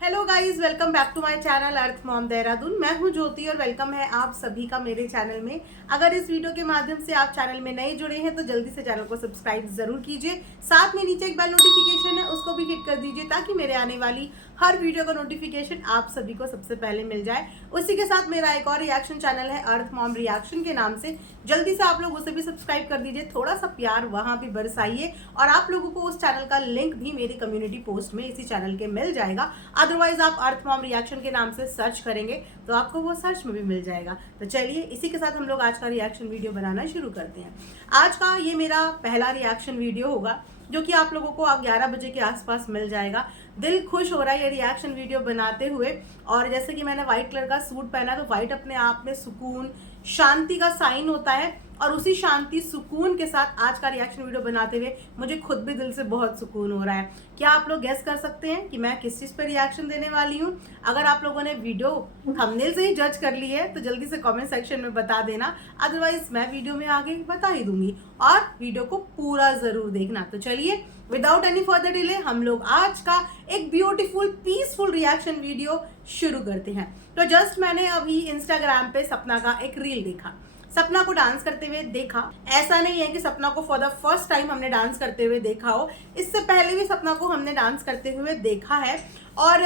Hello guys, welcome back to my channel earth mom Dehradun. मैं हूं ज्योति और वेलकम है आप सभी का मेरे चैनल में। अगर इस वीडियो के माध्यम से आप चैनल में नए जुड़े हैं तो जल्दी से चैनल को सब्सक्राइब जरूर कीजिए। साथ में नीचे एक बेल नोटिफिकेशन है, उसको भी हिट कर दीजिए ताकि मेरे आने वाली हर वीडियो का नोटिफिकेशन आप सभी को सबसे पहले मिल जाए। उसी के साथ मेरा एक और रिएक्शन चैनल है अर्थ मॉम रिएक्शन के नाम से, जल्दी से आप लोग उसे भी सब्सक्राइब कर दीजिए। थोड़ा सा प्यार वहां भी बरसाइए और आप लोगों को उस चैनल का लिंक भी मेरी कम्युनिटी पोस्ट में इसी चैनल के मिल जाएगा। अदरवाइज आप अर्थ मॉम रिएक्शन के नाम से सर्च करेंगे तो आपको वो सर्च में भी मिल जाएगा। तो चलिए इसी के साथ हम लोग आज का रिएक्शन वीडियो बनाना शुरू करते हैं। आज का ये मेरा पहला रिएक्शन वीडियो होगा जो कि आप लोगों को 11 बजे के आसपास मिल जाएगा। दिल खुश हो रहा है ये रिएक्शन वीडियो बनाते हुए। और जैसे कि मैंने व्हाइट कलर का सूट पहना तो व्हाइट अपने आप में सुकून शांति का साइन होता है और उसी शांति सुकून के साथ आज का रिएक्शन वीडियो बनाते हुए मुझे खुद भी दिल से बहुत सुकून हो रहा है। क्या आप लोग गेस कर सकते हैं कि मैं किस चीज़ पर रिएक्शन देने वाली हूँ? अगर आप लोगों ने वीडियो थंबनेल से ही जज कर ली है तो जल्दी से कमेंट सेक्शन में बता देना, अदरवाइज मैं वीडियो में आगे बता ही दूंगी। और वीडियो को पूरा ज़रूर देखना। तो चलिए विदाउट एनी फर्दर डिले हम लोग आज का एक ब्यूटीफुल पीसफुल रिएक्शन वीडियो शुरू करते हैं। तो जस्ट मैंने अभी इंस्टाग्राम पे सपना का एक रील देखा, सपना को डांस करते हुए देखा। ऐसा नहीं है कि सपना को फॉर द फर्स्ट टाइम हमने डांस करते हुए देखा हो, इससे पहले भी सपना को हमने डांस करते हुए देखा है और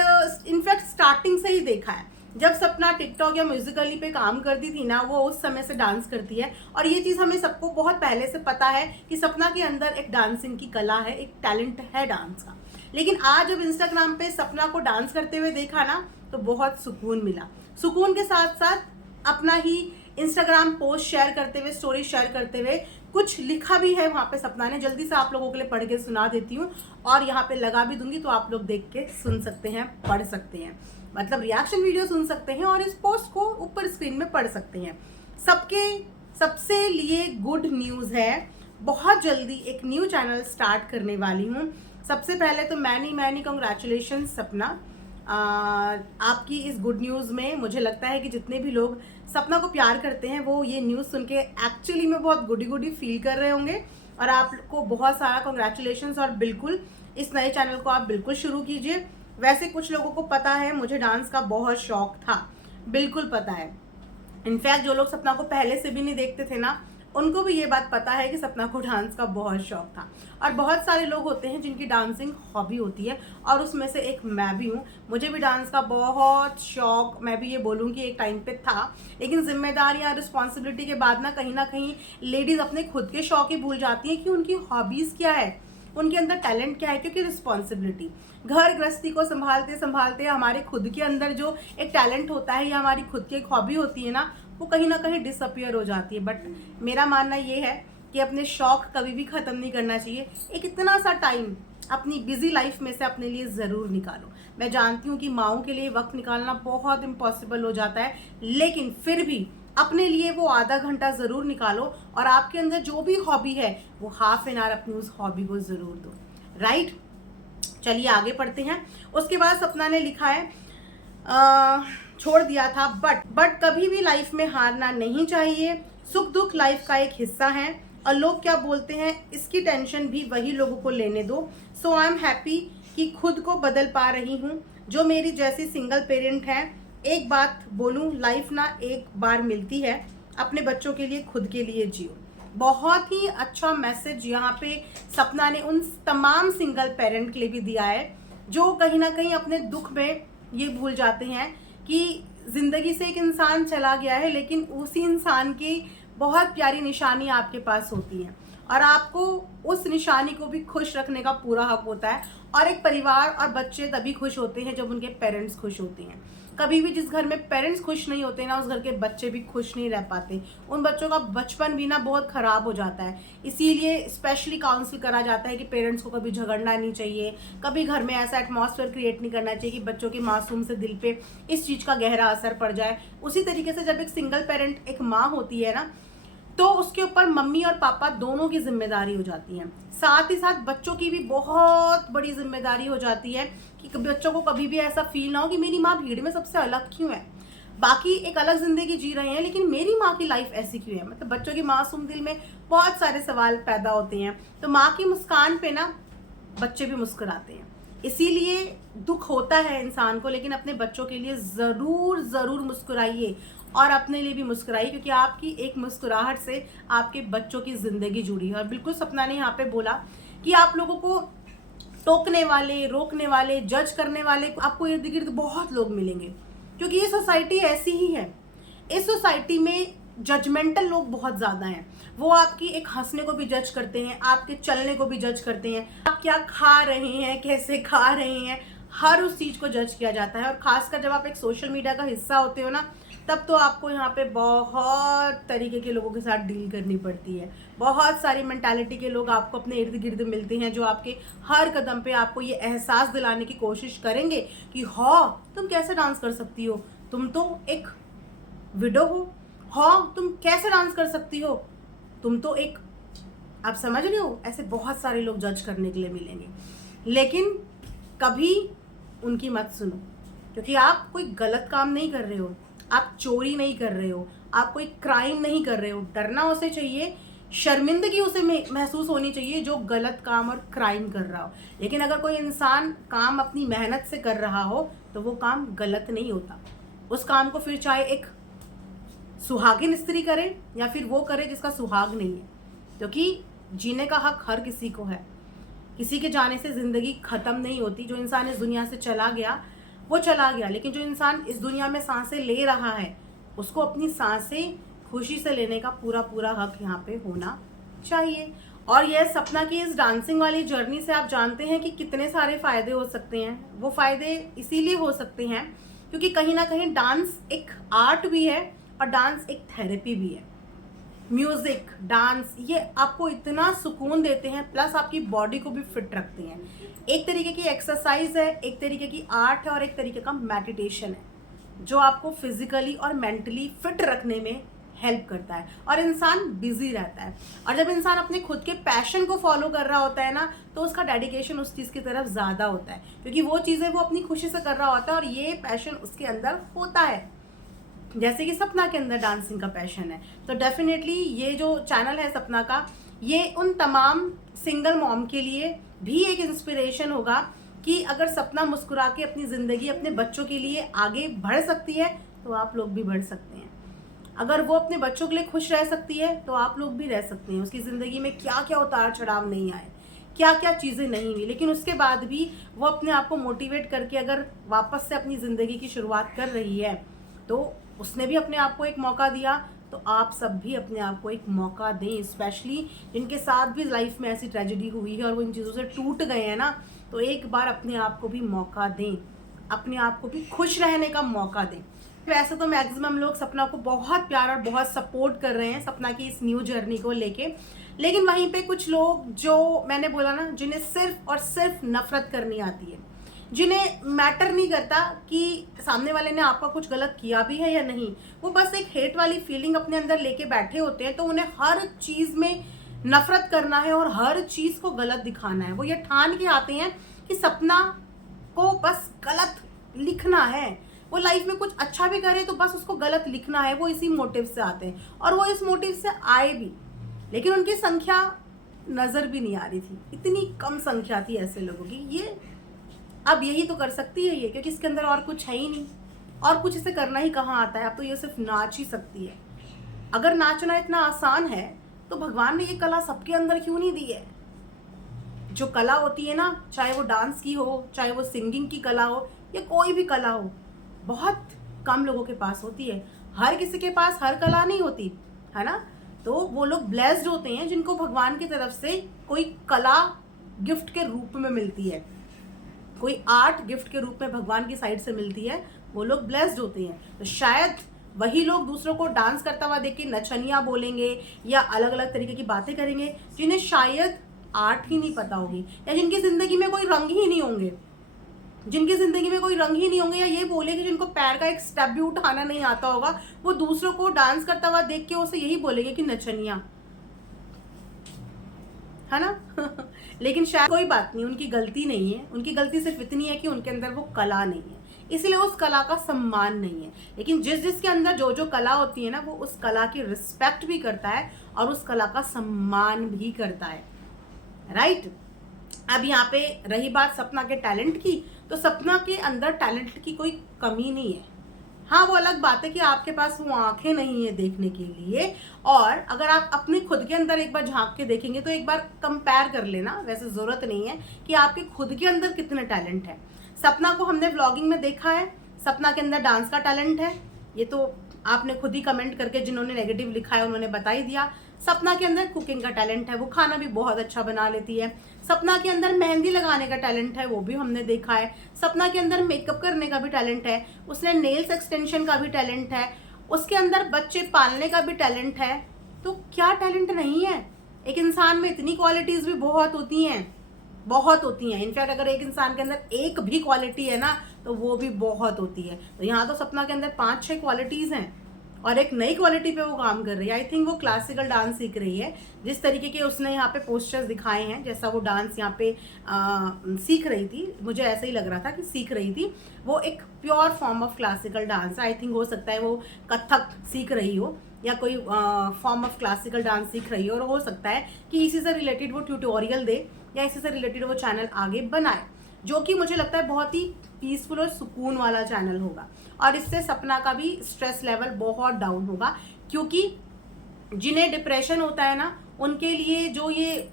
इनफैक्ट स्टार्टिंग से ही देखा है। जब सपना टिकटॉक या म्यूजिकली पे काम करती थी ना, वो उस समय से डांस करती है और ये चीज़ हमें सबको बहुत पहले से पता है कि सपना के अंदर एक डांसिंग की कला है, एक टैलेंट है डांस का। लेकिन आज जब इंस्टाग्राम पे सपना को डांस करते हुए देखा ना तो बहुत सुकून मिला। सुकून के साथ साथ अपना ही इंस्टाग्राम पोस्ट शेयर करते हुए, स्टोरी शेयर करते हुए कुछ लिखा भी है वहाँ पे सपना ने। जल्दी से आप लोगों के लिए पढ़ के सुना देती हूँ और यहाँ पे लगा भी दूंगी तो आप लोग देख के सुन सकते हैं, पढ़ सकते हैं, मतलब रिएक्शन वीडियो सुन सकते हैं और इस पोस्ट को ऊपर स्क्रीन में पढ़ सकते हैं। सबसे लिए गुड न्यूज़ है, बहुत जल्दी एक न्यू चैनल स्टार्ट करने वाली हूँ। सबसे पहले तो मैनी कॉन्ग्रेचुलेशन सपना, आपकी इस गुड न्यूज़ में मुझे लगता है कि जितने भी लोग सपना को प्यार करते हैं वो ये न्यूज़ सुन के एक्चुअली में बहुत गुडी फील कर रहे होंगे और आपको बहुत सारा कॉन्ग्रेचुलेशंस। और बिल्कुल इस नए चैनल को आप बिल्कुल शुरू कीजिए। वैसे कुछ लोगों को पता है मुझे डांस का बहुत शौक था, बिल्कुल पता है। इनफैक्ट जो लोग सपना को पहले से भी नहीं देखते थे ना, उनको भी ये बात पता है कि सपना को डांस का बहुत शौक था। और बहुत सारे लोग होते हैं जिनकी डांसिंग हॉबी होती है और उसमें से एक मैं भी हूँ। मुझे भी डांस का बहुत शौक, मैं भी ये बोलूँगी एक टाइम पे था, लेकिन जिम्मेदारियाँ रिस्पॉन्सिबिलिटी के बाद ना कहीं लेडीज़ अपने खुद के शौक ही भूल जाती हैं कि उनकी हॉबीज़ क्या है, उनके अंदर टैलेंट क्या है। क्योंकि रिस्पॉन्सिबिलिटी, घर गृहस्थी को संभालते संभालते हमारे खुद के अंदर जो एक टैलेंट होता है या हमारी खुद की एक हॉबी होती है ना, वो कहीं ना कहीं डिसअपियर हो जाती है। बट मेरा मानना ये है कि अपने शौक कभी भी ख़त्म नहीं करना चाहिए। एक इतना सा टाइम अपनी बिजी लाइफ में से अपने लिए ज़रूर निकालो। मैं जानती हूँ कि माँओं के लिए वक्त निकालना बहुत इम्पॉसिबल हो जाता है, लेकिन फिर भी अपने लिए वो आधा घंटा ज़रूर निकालो और आपके अंदर जो भी हॉबी है वो हाफ एन आवर अपनी उस हॉबी को ज़रूर दो। राइट, चलिए आगे पढ़ते हैं। उसके बाद सपना ने लिखा है छोड़ दिया था बट कभी भी लाइफ में हारना नहीं चाहिए। सुख दुख लाइफ का एक हिस्सा है और लोग क्या बोलते हैं इसकी टेंशन भी वही लोगों को लेने दो। सो आई एम हैप्पी कि खुद को बदल पा रही हूँ। जो मेरी जैसी सिंगल पेरेंट है, एक बात बोलूँ, लाइफ ना एक बार मिलती है, अपने बच्चों के लिए खुद के लिए जियो। बहुत ही अच्छा मैसेज यहाँ पे सपना ने उन तमाम सिंगल पेरेंट के लिए भी दिया है जो कहीं ना कहीं अपने दुख में ये भूल जाते हैं कि ज़िंदगी से एक इंसान चला गया है, लेकिन उसी इंसान की बहुत प्यारी निशानी आपके पास होती है और आपको उस निशानी को भी खुश रखने का पूरा हक होता है। और एक परिवार और बच्चे तभी खुश होते हैं जब उनके पेरेंट्स खुश होते हैं। कभी भी जिस घर में पेरेंट्स खुश नहीं होते ना, उस घर के बच्चे भी खुश नहीं रह पाते। उन बच्चों का बचपन भी ना बहुत ख़राब हो जाता है। इसीलिए स्पेशली काउंसिल करा जाता है कि पेरेंट्स को कभी झगड़ना नहीं चाहिए, कभी घर में ऐसा एटमॉस्फेयर क्रिएट नहीं करना चाहिए कि बच्चों के मासूम से दिल पे इस चीज़ का गहरा असर पड़ जाए। उसी तरीके से जब एक सिंगल पेरेंट, एक माँ होती है ना, तो उसके ऊपर मम्मी और पापा दोनों की जिम्मेदारी हो जाती है। साथ ही साथ बच्चों की भी बहुत बड़ी जिम्मेदारी हो जाती है कि बच्चों को कभी भी ऐसा फील ना हो कि मेरी माँ भीड़ में सबसे अलग क्यों है, बाकी एक अलग जिंदगी जी रहे हैं लेकिन मेरी माँ की लाइफ ऐसी क्यों है। मतलब बच्चों के मासूम दिल में बहुत सारे सवाल पैदा होते हैं। तो माँ की मुस्कान पे ना बच्चे भी मुस्कुराते हैं। इसीलिए दुख होता है इंसान को, लेकिन अपने बच्चों के लिए ज़रूर ज़रूर मुस्कुराइए और अपने लिए भी मुस्कुराइए, क्योंकि आपकी एक मुस्कुराहट से आपके बच्चों की ज़िंदगी जुड़ी है। और बिल्कुल सपना ने यहाँ पे बोला कि आप लोगों को टोकने वाले, रोकने वाले, जज करने वाले आपको इर्द गिर्द बहुत लोग मिलेंगे, क्योंकि ये सोसाइटी ऐसी ही है। इस सोसाइटी में जजमेंटल लोग बहुत ज़्यादा हैं। वो आपकी एक हंसने को भी जज करते हैं, आपके चलने को भी जज करते हैं, आप क्या खा रहे हैं, कैसे खा रहे हैं, हर उस चीज़ को जज किया जाता है। और ख़ासकर जब आप एक सोशल मीडिया का हिस्सा होते हो ना, तब तो आपको यहाँ पे बहुत तरीके के लोगों के साथ डील करनी पड़ती है। बहुत सारी मेंटालिटी के लोग आपको अपने इर्द गिर्द मिलते हैं, जो आपके हर कदम पे आपको ये एहसास दिलाने की कोशिश करेंगे कि हाँ तुम कैसे डांस कर सकती हो, तुम तो एक विडो हो, हाँ तुम कैसे डांस कर सकती हो, तुम तो एक, आप समझ रहे हो, ऐसे बहुत सारे लोग जज करने के लिए मिलेंगे। लेकिन कभी उनकी मत सुनो, क्योंकि आप कोई गलत काम नहीं कर रहे हो, आप चोरी नहीं कर रहे हो, आप कोई क्राइम नहीं कर रहे हो। डरना उसे चाहिए, शर्मिंदगी उसे महसूस होनी चाहिए जो गलत काम और क्राइम कर रहा हो। लेकिन अगर कोई इंसान काम अपनी मेहनत से कर रहा हो तो वो काम गलत नहीं होता। उस काम को फिर चाहे एक सुहागिन स्त्री करे या फिर वो करे जिसका सुहाग नहीं है, क्योंकि जीने का हक हर किसी को है। किसी के जाने से ज़िंदगी ख़त्म नहीं होती। जो इंसान इस दुनिया से चला गया वो चला गया, लेकिन जो इंसान इस दुनिया में सांसें ले रहा है उसको अपनी सांसें खुशी से लेने का पूरा पूरा हक यहाँ पे होना चाहिए। और यह सपना की इस डांसिंग वाली जर्नी से आप जानते हैं कि कितने सारे फ़ायदे हो सकते हैं। वो फ़ायदे इसीलिए हो सकते हैं क्योंकि कहीं ना कहीं डांस एक आर्ट भी है और डांस एक थेरेपी भी है। म्यूज़िक, डांस, ये आपको इतना सुकून देते हैं, प्लस आपकी बॉडी को भी फिट रखते हैं। एक तरीके की एक्सरसाइज है, एक तरीके की आर्ट है और एक तरीके का मेडिटेशन है, जो आपको फिजिकली और मेंटली फिट रखने में हेल्प करता है और इंसान बिजी रहता है। और जब इंसान अपने खुद के पैशन को फॉलो कर रहा होता है ना, तो उसका डेडिकेशन उस चीज़ की तरफ ज़्यादा होता है, क्योंकि वो चीज़ें वो अपनी खुशी से कर रहा होता है और ये पैशन उसके अंदर होता है। जैसे कि सपना के अंदर डांसिंग का पैशन है, तो डेफिनेटली ये जो चैनल है सपना का, ये उन तमाम सिंगल मॉम के लिए भी एक इंस्पिरेशन होगा कि अगर सपना मुस्कुरा के अपनी ज़िंदगी अपने बच्चों के लिए आगे बढ़ सकती है तो आप लोग भी बढ़ सकते हैं। अगर वो अपने बच्चों के लिए खुश रह सकती है तो आप लोग भी रह सकते हैं। उसकी ज़िंदगी में क्या क्या उतार चढ़ाव नहीं आए, क्या क्या चीज़ें नहीं हुई, लेकिन उसके बाद भी वो अपने आप को मोटिवेट करके अगर वापस से अपनी ज़िंदगी की शुरुआत कर रही है, तो उसने भी अपने आप को एक मौका दिया, तो आप सब भी अपने आप को एक मौका दें। स्पेशली जिनके साथ भी लाइफ में ऐसी ट्रेजेडी हुई है और वो इन चीज़ों से टूट गए हैं ना, तो एक बार अपने आप को भी मौका दें, अपने आप को भी खुश रहने का मौका दें। वैसे तो मैक्सिमम लोग सपना को बहुत प्यार और बहुत सपोर्ट कर रहे हैं, सपना की इस न्यू जर्नी को लेके, लेकिन वहीं पे कुछ लोग, जो मैंने बोला ना, जिन्हें सिर्फ और सिर्फ नफरत करनी आती है, जिन्हें मैटर नहीं करता कि सामने वाले ने आपका कुछ गलत किया भी है या नहीं, वो बस एक हेट वाली फीलिंग अपने अंदर लेके बैठे होते हैं, तो उन्हें हर चीज़ में नफरत करना है और हर चीज़ को गलत दिखाना है। वो ये ठान के आते हैं कि सपना को बस गलत लिखना है, वो लाइफ में कुछ अच्छा भी करे तो बस उसको गलत लिखना है। वो इसी मोटिव से आते हैं और वो इस मोटिव से आए भी, लेकिन उनकी संख्या नज़र भी नहीं आ रही थी। इतनी कम संख्या थी ऐसे लोगों की। ये अब यही तो कर सकती है ये, क्योंकि इसके अंदर और कुछ है ही नहीं, और कुछ इसे करना ही कहाँ आता है। अब तो ये सिर्फ नाच ही सकती है। अगर नाचना इतना आसान है तो भगवान ने ये कला सबके अंदर क्यों नहीं दी है? जो कला होती है ना, चाहे वो डांस की हो, चाहे वो सिंगिंग की कला हो, या कोई भी कला हो, बहुत कम लोगों के पास होती है। हर किसी के पास हर कला नहीं होती है ना। तो वो लोग ब्लेस्ड होते हैं जिनको भगवान की तरफ से कोई कला गिफ्ट के रूप में मिलती है, कोई आर्ट गिफ्ट के रूप में भगवान की साइड से मिलती है। वो लोग ब्लेस्ड होते हैं। तो शायद वही लोग दूसरों को डांस करता हुआ देख के नचनिया बोलेंगे या अलग अलग तरीके की बातें करेंगे, जिन्हें शायद आर्ट ही नहीं पता होगी, या जिनकी ज़िंदगी में कोई रंग ही नहीं होंगे, जिनकी ज़िंदगी में कोई रंग ही नहीं होंगे, या ये बोले कि जिनको पैर का एक स्टेप भी उठाना नहीं आता होगा, वो दूसरों को डांस करता हुआ देख के उसे यही बोलेंगे कि नचनिया, है ना। लेकिन शायद कोई बात नहीं, उनकी गलती नहीं है। उनकी गलती सिर्फ इतनी है कि उनके अंदर वो कला नहीं है, इसलिए उस कला का सम्मान नहीं है। लेकिन जिसके अंदर जो जो कला होती है ना, वो उस कला की रिस्पेक्ट भी करता है और उस कला का सम्मान भी करता है, राइट। अब यहाँ पे रही बात सपना के टैलेंट की, तो सपना के अंदर टैलेंट की कोई कमी नहीं है। हाँ, वो अलग बात है कि आपके पास वो आंखें नहीं है देखने के लिए, और अगर आप अपने खुद के अंदर एक बार झांक के देखेंगे तो एक बार कंपेयर कर लेना। वैसे ज़रूरत नहीं है कि आपके खुद के अंदर कितने टैलेंट है। सपना को हमने व्लॉगिंग में देखा है, सपना के अंदर डांस का टैलेंट है, ये तो आपने खुद ही कमेंट करके जिन्होंने नेगेटिव लिखा है उन्होंने बता ही दिया। सपना के अंदर कुकिंग का टैलेंट है, वो खाना भी बहुत अच्छा बना लेती है। सपना के अंदर मेहंदी लगाने का टैलेंट है, वो भी हमने देखा है। सपना के अंदर मेकअप करने का भी टैलेंट है, उसने नेल्स एक्सटेंशन का भी टैलेंट है, उसके अंदर बच्चे पालने का भी टैलेंट है। तो क्या टैलेंट नहीं है? एक इंसान में इतनी क्वालिटीज़ भी बहुत होती हैं, बहुत होती हैं। इनफैक्ट अगर एक इंसान के अंदर एक भी क्वालिटी है ना तो वो भी बहुत होती है। तो यहाँ तो सपना के अंदर 5-6 क्वालिटीज़ हैं और एक नई क्वालिटी पे वो काम कर रही है। आई थिंक वो क्लासिकल डांस सीख रही है। जिस तरीके के उसने यहाँ पे पोस्टर्स दिखाए हैं, जैसा वो डांस यहाँ पे सीख रही थी, मुझे ऐसा ही लग रहा था कि सीख रही थी। वो एक pure form of classical dance. I think हो सकता है वो कथक सीख रही हो या कोई फॉर्म ऑफ क्लासिकल डांस सीख रही हो, और हो सकता है कि इसी से रिलेटेड वो ट्यूटोरियल दे या इसी से रिलेटेड वो चैनल आगे बनाए, जो कि मुझे लगता है बहुत ही पीसफुल और सुकून वाला चैनल होगा। और इससे सपना का भी स्ट्रेस लेवल बहुत डाउन होगा, क्योंकि जिन्हें डिप्रेशन होता है ना, उनके लिए जो ये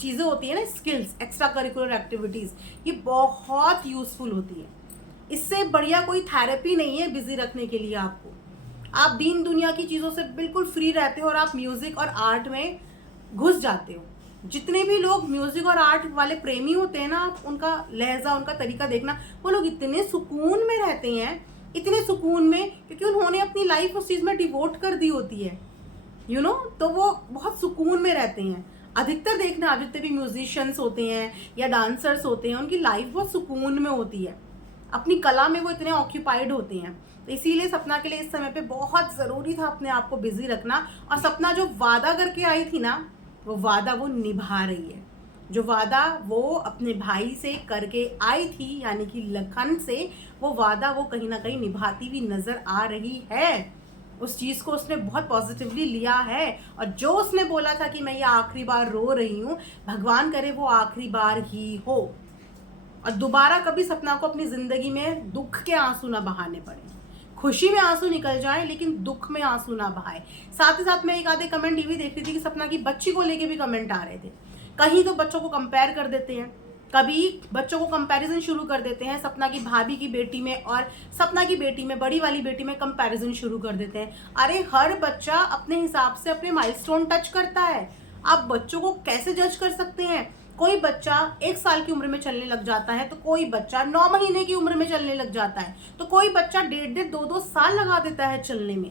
चीज़ें होती है ना, स्किल्स, एक्स्ट्रा करिकुलर एक्टिविटीज़, ये बहुत यूज़फुल होती है। इससे बढ़िया कोई थेरेपी नहीं है बिजी रखने के लिए आपको। आप दीन दुनिया की चीज़ों से बिल्कुल फ्री रहते हो और आप म्यूज़िक और आर्ट में घुस जाते हो। जितने भी लोग म्यूजिक और आर्ट वाले प्रेमी होते हैं ना, आप उनका लहजा, उनका तरीका देखना, वो लोग इतने सुकून में रहते हैं, इतने सुकून में, क्योंकि उन्होंने अपनी लाइफ उस चीज़ में डिवोट कर दी होती है, तो वो बहुत सुकून में रहते हैं। अधिकतर देखना, आप जितने भी म्यूजिशियंस होते हैं या डांसर्स होते हैं, उनकी लाइफ बहुत सुकून में होती है, अपनी कला में वो इतने ऑक्यूपाइड होते हैं। तो इसीलिए सपना के लिए इस समय पे बहुत ज़रूरी था अपने आप को बिजी रखना। और सपना जो वादा करके आई थी ना, वो वादा वो निभा रही है। जो वादा वो अपने भाई से करके आई थी, यानी कि लखन से, वो वादा वो कहीं ना कहीं निभाती हुई नज़र आ रही है। उस चीज़ को उसने बहुत पॉजिटिवली लिया है, और जो उसने बोला था कि मैं ये आखिरी बार रो रही हूँ, भगवान करे वो आखिरी बार ही हो, और दोबारा कभी सपना को अपनी ज़िंदगी में दुख के आंसू ना बहाने पड़े। खुशी में आंसू निकल जाए लेकिन दुख में आंसू ना बहाए। साथ ही साथ मैं एक आधे कमेंट ये भी देख रही थी कि सपना की बच्ची को लेके भी कमेंट आ रहे थे। कहीं तो बच्चों को कंपेयर कर देते हैं, कभी बच्चों को कंपैरिजन शुरू कर देते हैं, सपना की भाभी की बेटी में और सपना की बेटी में, बड़ी वाली बेटी में कंपैरिजन शुरू कर देते हैं। अरे हर बच्चा अपने हिसाब से अपने माइलस्टोन टच करता है, आप बच्चों को कैसे जज कर सकते हैं? कोई बच्चा 1 साल की उम्र में चलने लग जाता है, तो कोई बच्चा 9 महीने की उम्र में चलने लग जाता है, तो कोई बच्चा 1.5 2-2 साल लगा देता है चलने में।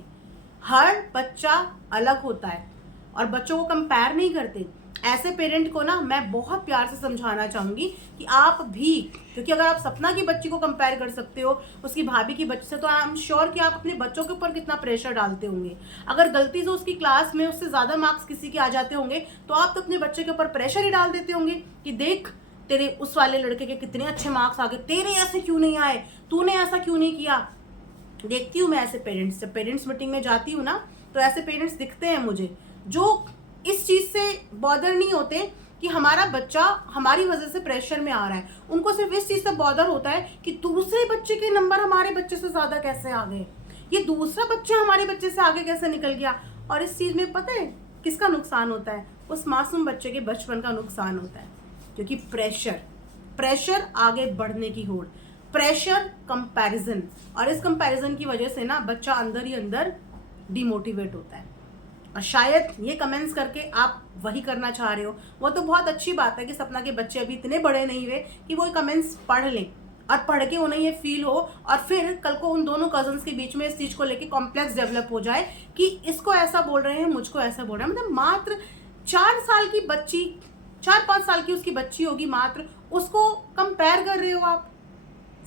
हर बच्चा अलग होता है और बच्चों को कंपेयर नहीं करते। ऐसे पेरेंट को ना मैं बहुत प्यार से समझाना चाहूँगी कि आप भी, क्योंकि अगर आप सपना की बच्ची को कंपेयर कर सकते हो उसकी भाभी की बच्ची से, तो आई एम श्योर कि आप अपने बच्चों के ऊपर कितना प्रेशर डालते होंगे। अगर गलती से उसकी क्लास में उससे ज़्यादा मार्क्स किसी के आ जाते होंगे तो आप तो अपने बच्चे के ऊपर प्रेशर ही डाल देते होंगे कि देख तेरे उस वाले लड़के के कितने अच्छे मार्क्स आ गए, तेरे ऐसे क्यों नहीं आए, तूने ऐसा क्यों नहीं किया। देखती हूँ मैं ऐसे पेरेंट्स, जब पेरेंट्स मीटिंग में जाती हूँ ना, तो ऐसे पेरेंट्स दिखते हैं मुझे जो इस चीज़ से बॉदर नहीं होते कि हमारा बच्चा हमारी वजह से प्रेशर में आ रहा है। उनको सिर्फ इस चीज़ से बॉदर होता है कि दूसरे बच्चे के नंबर हमारे बच्चे से ज़्यादा कैसे आ गए, ये दूसरा बच्चा हमारे बच्चे से आगे कैसे निकल गया। और इस चीज़ में पता है किसका नुकसान होता है? उस मासूम बच्चे के बचपन का नुकसान होता है, क्योंकि प्रेशर आगे बढ़ने की होड़, प्रेशर, कंपैरिजन, और इस कंपैरिजन की वजह से ना बच्चा अंदर ही अंदर डिमोटिवेट होता है। और शायद ये कमेंट्स करके आप वही करना चाह रहे हो। वो तो बहुत अच्छी बात है कि सपना के बच्चे अभी इतने बड़े नहीं हुए कि वो कमेंट्स पढ़ लें और पढ़ के उन्हें ये फील हो, और फिर कल को उन दोनों कजन्स के बीच में इस चीज़ को लेके कॉम्प्लेक्स डेवलप हो जाए कि इसको ऐसा बोल रहे हैं, मुझको ऐसा बोल रहे हैं। मतलब मात्र 4 साल की बच्ची, 4-5 साल की उसकी बच्ची होगी मात्र, उसको कंपेयर कर रहे हो आप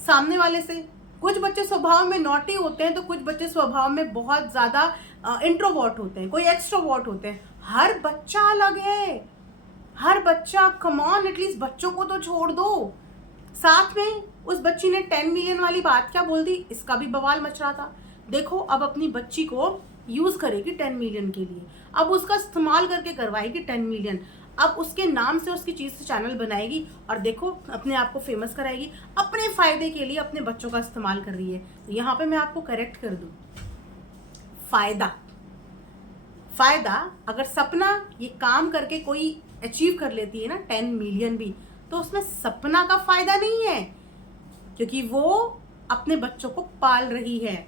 सामने वाले से। कुछ बच्चे स्वभाव में नॉटी होते हैं तो कुछ बच्चे स्वभाव में बहुत ज़्यादा इंट्रोवर्ट होते हैं, कोई एक्सट्रोवर्ट होते हैं। हर बच्चा अलग है, हर बच्चा, कम ऑन, एटलीस्ट बच्चों को तो छोड़ दो। साथ में उस बच्ची ने 10 मिलियन वाली बात क्या बोल दी, इसका भी बवाल मच रहा था। देखो अब अपनी बच्ची को यूज़ करेगी 10 मिलियन के लिए, अब उसका इस्तेमाल करके करवाएगी 10 मिलियन। अब उसके नाम से उसकी चीज़ से चैनल बनाएगी और देखो अपने आप को फेमस कराएगी, अपने फ़ायदे के लिए अपने बच्चों का इस्तेमाल कर रही है। तो यहाँ पे मैं आपको करेक्ट कर दूँ, फ़ायदा अगर सपना ये काम करके कोई अचीव कर लेती है ना 10 मिलियन भी, तो उसमें सपना का फ़ायदा नहीं है, क्योंकि वो अपने बच्चों को पाल रही है।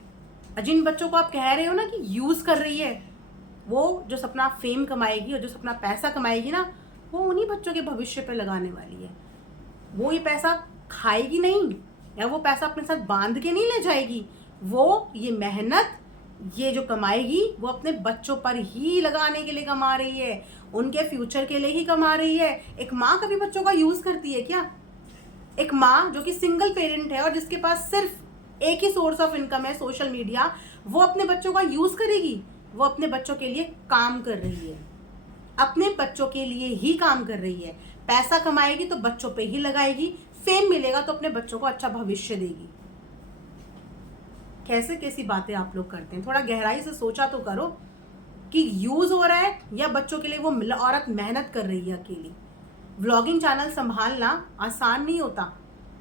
जिन बच्चों को आप कह रहे हो ना कि यूज़ कर रही है, वो जो सपना फेम कमाएगी और जो सपना पैसा कमाएगी ना, वो उन्हीं बच्चों के भविष्य पे लगाने वाली है। वो ये पैसा खाएगी नहीं, या वो पैसा अपने साथ बांध के नहीं ले जाएगी। वो ये मेहनत, ये जो कमाएगी, वो अपने बच्चों पर ही लगाने के लिए कमा रही है, उनके फ्यूचर के लिए ही कमा रही है। एक माँ कभी बच्चों का यूज़ करती है क्या? एक माँ जो कि सिंगल पेरेंट है और जिसके पास सिर्फ एक ही सोर्स ऑफ इनकम है, सोशल मीडिया, वो अपने बच्चों का यूज़ करेगी? वो अपने बच्चों के लिए काम कर रही है, अपने बच्चों के लिए ही काम कर रही है। पैसा कमाएगी तो बच्चों पे ही लगाएगी, फेम मिलेगा तो अपने बच्चों को अच्छा भविष्य देगी। कैसे कैसी बातें आप लोग करते हैं, थोड़ा गहराई से सोचा तो करो कि यूज हो रहा है या बच्चों के लिए वो औरत मेहनत कर रही है अकेली। व्लॉगिंग चैनल संभालना आसान नहीं होता।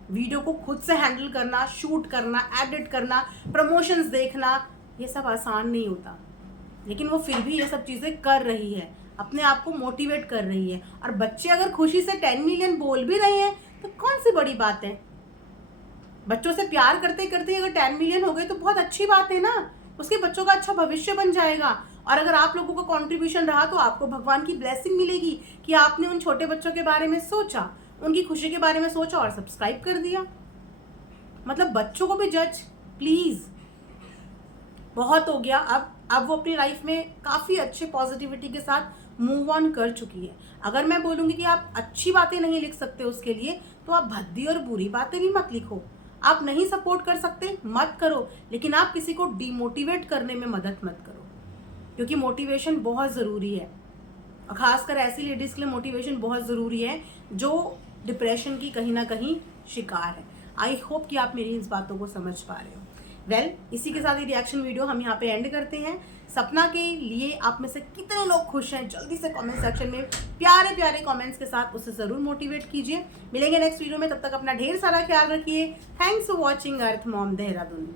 वीडियो को खुद से हैंडल करना, शूट करना, एडिट करना, प्रमोशंस देखना, ये सब आसान नहीं होता। लेकिन वो फिर भी ये सब चीज़ें कर रही है, अपने आप को मोटिवेट कर रही है। और बच्चे अगर खुशी से 10 मिलियन बोल भी रहे हैं तो कौन सी बड़ी बात है? बच्चों से प्यार करते करते अगर 10 मिलियन हो गए तो बहुत अच्छी बात है ना, उसके बच्चों का अच्छा भविष्य बन जाएगा। और अगर आप लोगों का कंट्रीब्यूशन रहा तो आपको भगवान की ब्लेसिंग मिलेगी कि आपने उन छोटे बच्चों के बारे में सोचा, उनकी खुशी के बारे में सोचा और सब्सक्राइब कर दिया। मतलब बच्चों को भी जज, प्लीज, बहुत हो गया। अब वो अपनी लाइफ में काफ़ी अच्छे पॉजिटिविटी के साथ मूव ऑन कर चुकी है। अगर मैं बोलूँगी कि आप अच्छी बातें नहीं लिख सकते उसके लिए, तो आप भद्दी और बुरी बातें भी मत लिखो। आप नहीं सपोर्ट कर सकते, मत करो, लेकिन आप किसी को डिमोटिवेट करने में मदद मत करो, क्योंकि मोटिवेशन बहुत ज़रूरी है। और ख़ासकर ऐसी लेडीज़ के लिए मोटिवेशन बहुत ज़रूरी है जो डिप्रेशन की कहीं ना कहीं शिकार है। आई होप कि आप मेरी इस बातों को समझ पा रहे हो। इसी के साथ ये रिएक्शन वीडियो हम यहाँ पे एंड करते हैं। सपना के लिए आप में से कितने लोग खुश हैं, जल्दी से कमेंट सेक्शन में प्यारे प्यारे कमेंट्स के साथ उसे ज़रूर मोटिवेट कीजिए। मिलेंगे नेक्स्ट वीडियो में, तब तक अपना ढेर सारा ख्याल रखिए। Thanks for watching earth mom Dehradun.